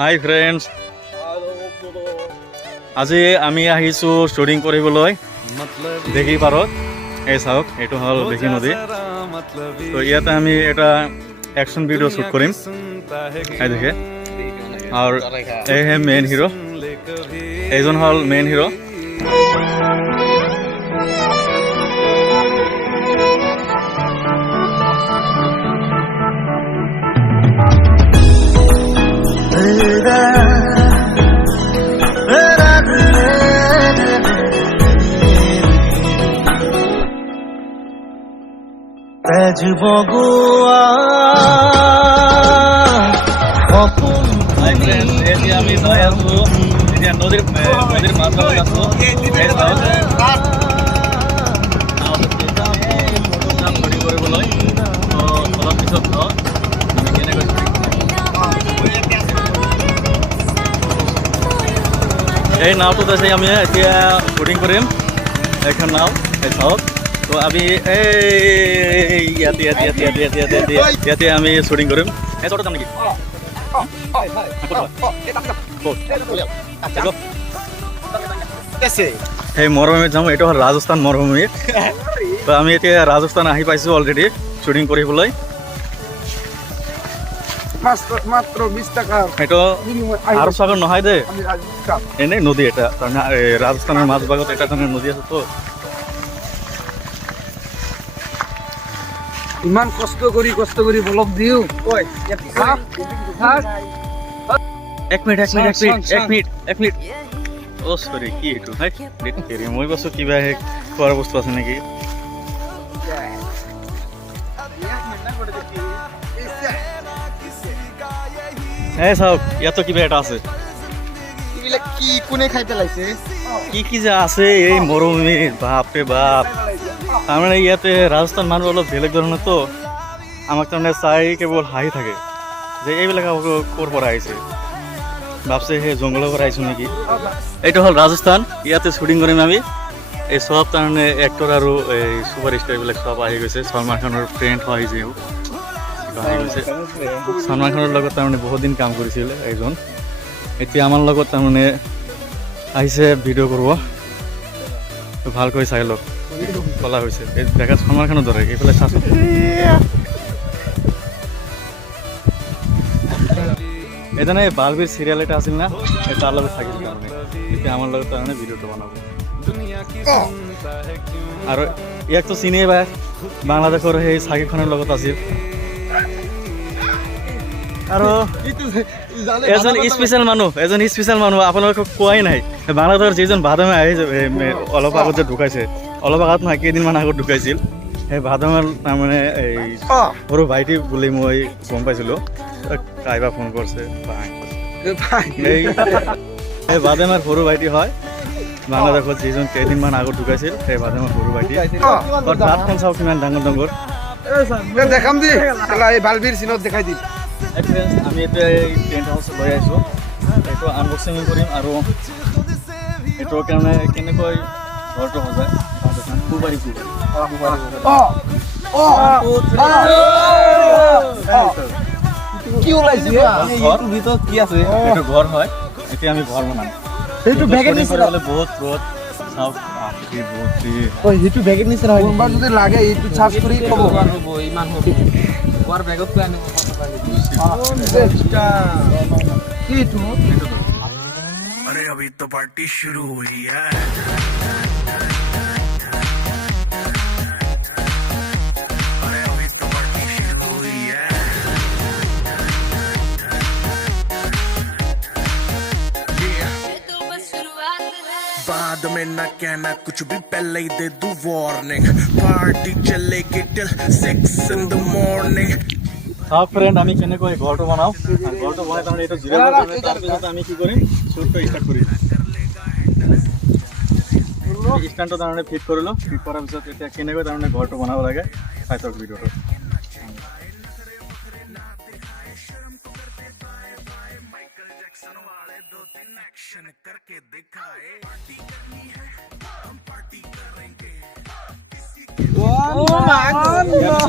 হাই friends, আজি আমি আহিছোঁ শ্বুটিং কৰিবলৈ দিঘি পাৰত। এই চাওক, এইটো হ'ল দিঘি নদী। তো ইয়াতে আমি এটা একশ্যন ভিডিঅ' শ্বুট কৰিম। এই দেখে, আৰু এইহে মেইন হিৰো, এইজন হ'ল মেইন হিৰো। আমি যাই আছো এতিয়া নদীৰ মাজত আছো। কৰিবলৈ অলপ পিছত আমি কেনেকৈ এই নাওটোত আছে। আমি এতিয়া শ্বুটিং কৰিম এখন নাও, এই চাওক। তো আমি ইয়াতে আমি শ্বুটিং কৰিম। এই চটত যাম নেকি? সেই মৰুভূমিত যাম। এইটো হ'ল ৰাজস্থান মৰুভূমি। তো আমি এতিয়া ৰাজস্থান আহি পাইছোঁ অলৰেডি শ্বুটিং কৰিবলৈ। সেইটো আৰু চাগৰ নহয় দেই, এনেই নদী এটা তাৰমানে ৰাজস্থানৰ মাজভাগত এটা তাৰমানে নদী আছে। তো ইমান কষ্ট কৰি বলক দিও। এক মিনিট অ' চৰি, কি এইটো? মই কৈছোঁ কিবা খোৱাৰ বস্তু আছে নেকি? এই চাওক, ইয়াতো কিবা এটা আছে। কি কোনে খাই পেলাইছে? কি যে আছে এই মৰুভূমিত, বাপৰে বাপ। তাৰমানে ইয়াতে ৰাজস্থান মানুহ অলপ বেলেগ ধৰণৰ। তো আমাক তাৰমানে চাই কেৱল হাঁহি থাকে যে এইবিলাক ক'ৰ পৰা আহিছে, ভাবছে সেই জংঘলৰ পৰা আহিছোঁ নেকি। এইটো হ'ল ৰাজস্থান, ইয়াতে শ্বুটিং কৰিম আমি। এই চব তাৰমানে এক্টৰ আৰু এই ছুপাৰ ষ্টাৰ এইবিলাক চব আহি গৈছে। সলমান খানৰ ফ্ৰেণ্ড আহিছে, আহি গৈছে। সলমান খানৰ লগত তাৰমানে বহুত দিন কাম কৰিছিল এইজন। এতিয়া আমাৰ লগত তাৰমানে আহিছে ভিডিঅ' কৰিব। ভালকৈ চাই লওক, কলা হৈছে। এই দেখাত সলমান খানৰ দৰে। এইফালে চাচোন, এজনে বালবীৰ চিৰিয়েল এটা আছিল না, এই তাৰ লগত থাকিছিল তাৰমানে। এতিয়া আমাৰ লগত তাৰমানে ভিডিঅ'টো বনাব। আৰু ইয়াকতো চিনিয়ে পায়, বাংলাদেশৰ সেই চাকিব খানৰ লগত আছিল। আৰু এজন স্পেচিয়েল মানুহ আপোনালোকক কোৱাই নাই। বাংলাদেশৰ যিজন ভাদমে আহিছে, অলপ আগত যে ঢুকাইছে, অলপ আগত নহয় কেইদিনমান আগত ঢুকাইছিল। সেই ভাদমেৰ তাৰমানে এই সৰু ভাইটি বুলি মই গম পাইছিলোঁ। কাইবা ফোন কৰিছে, এই ভাদমেৰ সৰু ভাইটি হয়। বাংলাদেশত যিজন কেইদিনমান আগত ঢুকাইছিল, সেই ভাদমেৰ সৰু ভাইটি। তাতখন চাওক কিমান ডাঙৰ। দেখাম দি বালবীৰ চিনত দেখাই দিম। আমি এতিয়া এই টেণ্ট হাউচ লৈ আহিছোঁ। এইটো আনবক্সিং কৰিম আৰু এইটোৰ কাৰণে কেনেকৈ ঘৰটো সজায় কি ওলাইছে ভিতৰত? কি আছে? এইটো ঘৰ হয়। এতিয়া আমি ঘৰ বনাম। সেইটো ভেকেট নিচিনা বহুত চাওক, সেইটো ভেকেট নিচিনা হয়। কোনোবা যদি লাগে এইটো চাৰ্জ কৰি ক'ব। ইমান ঘৰ বেগত আনিব। अरे अभी तो पार्टी शुरू हुई है। अरे अभी तो पार्टी शुरू हुई है। बाद में ना कहना कुछ भी, पहले ही दे दूं वार्निंग। पार्टी चलेगी till 6 in the morning। চাওক ফ্ৰেণ্ড, আমি কেনেকৈ ঘৰটো বনাওঁ। ঘৰটো বনাই তাৰমানে এইটো জিৰাব। তাৰপিছত আমি কি কৰিম, শ্বুটটো ষ্টাৰ্ট কৰিম। ষ্টেণ্ডটো তাৰমানে ফিট কৰিলোঁ। ফিট কৰাৰ পিছত এতিয়া কেনেকৈ তাৰমানে ঘৰটো বনাব লাগে চাই চাওক ভিডিঅ'টো।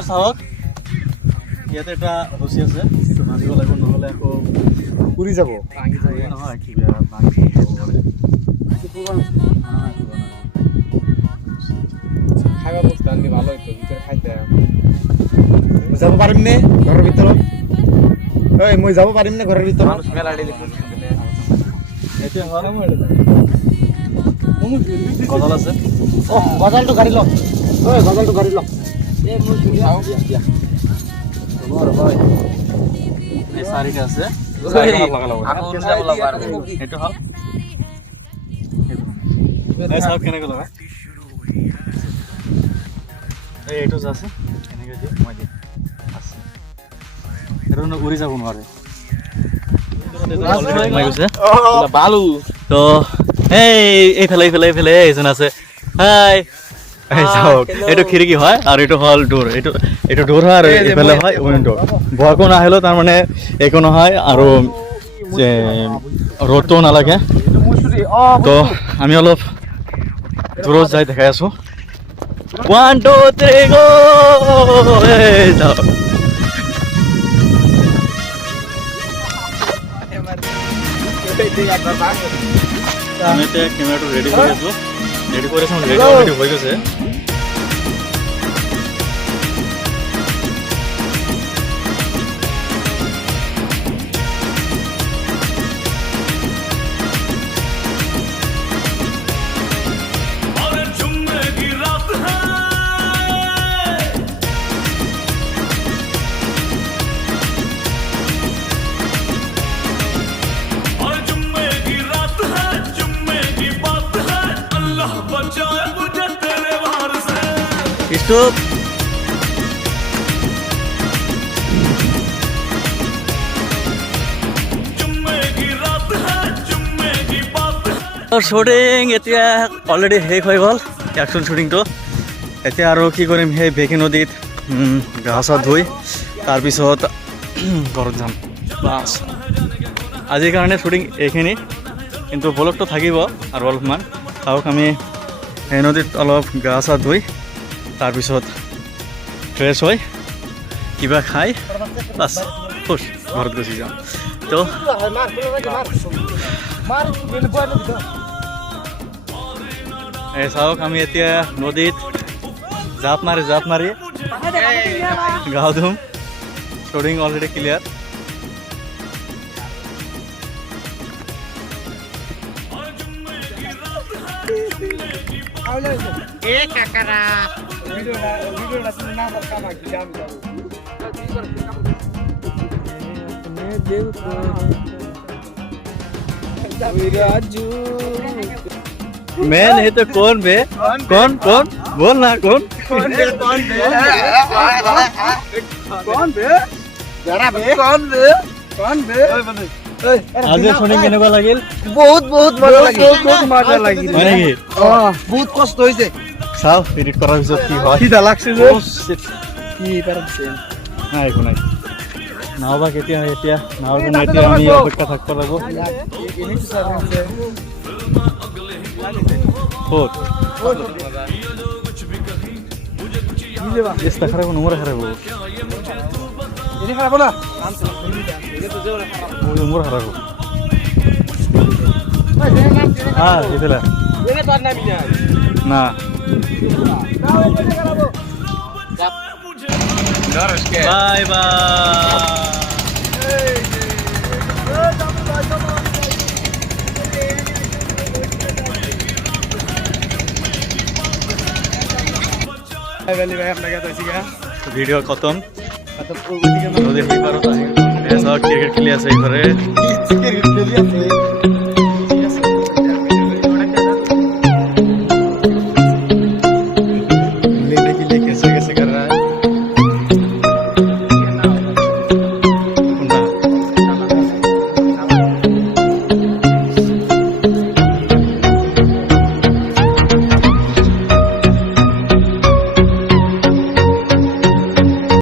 চাওক, ইয়াতে এটা ৰছী আছে, এইটো বান্ধিব লাগিব, নহ'লে আকৌ উৰি যাব। নহয় কি বেয়া ভাঙি যাব পাৰে। খাଇବା বস্তু আনলি ভালো হইতো, ভিতৰে খাইতে। মই যাব পাৰিম নে ঘৰৰ ভিতৰত? ঐ মই যাব পাৰিম নে ঘৰৰ ভিতৰত? মানুষ মেলা আড়ি দেখুন। এইটো হ'ল গজাল আছে। গজালটো গাড়ি ল। ঐ গজালটো গাড়ি ল। এই চাৰিটা আছে। এইটো হ'ল এই চাওক কেনেকৈ লগাই। এইটো যে আছে এনেকৈ দিয়ে মই দিম আছে, এইটো উৰি যাব নোৱাৰে। বালু তো এইফালে এজন আছে। হাই চাওক, এইটো খিৰিকী হয় আৰু এইটো হ'ল ডোৰ। এইটো ডোৰ হয় আৰু এইফালে হয় উইণ্ডো। ভয়কো নাহিলেও তাৰমানে একো নহয় আৰু ৰ'দটোও নালাগে। তো আমি অলপ দূৰত যাই দেখাই আছো। 1 2 3 গো। আমি এতিয়া কেমেৰাটো ৰেডি কৰি আছো। ৰেডি হৈ গৈছে। Stop. শ্বুটিং এতিয়া অলৰেডি শেষ হৈ গ'ল, একশ্যন শ্বুটিংটো। এতিয়া আৰু কি কৰিম, সেই বেকী নদীত গা চা ধুই তাৰপিছত ঘৰত যাম। বাছ আজিৰ কাৰণে শ্বুটিং এইখিনি, কিন্তু ব্লগটো থাকিব আৰু অলপমান। চাওক আমি সেই নদীত অলপ গা চা ধুই তাৰপিছত ফ্ৰেছ হৈ কিবা খাই বাছ খুচ ঘৰত গুচি যাম। তো এই চাওক আমি এতিয়া নদীত জাপ মাৰি গা ধুম। Shooting already clear. मैं नहीं तो कौन बे? कौन बोल ना कौन बे? जरा बे कौन बे आज শুনি কেনেকুৱা লাগিল? বহুত মজা লাগিল হয় নেকি? বহুত কষ্ট হৈছে। চাও এডিট কৰাৰ পিছত কি হয়। কি লাগছে যে কি পাৰছে নাই, একো নাই। নাওবা কেতিয়া হয়, এতিয়া নাওৰ কাৰণে এতিয়া আমি অপেক্ষা থাকিব লাগিব। চেষ্টা খারাপ নোমরা খারাপ খারাপ না নোমরা খারাপ হ্যাঁ দিলা না বাই ভিডিও খতম নদীর বিপারত ক্রিকেট খেলি আছে এই ঘরে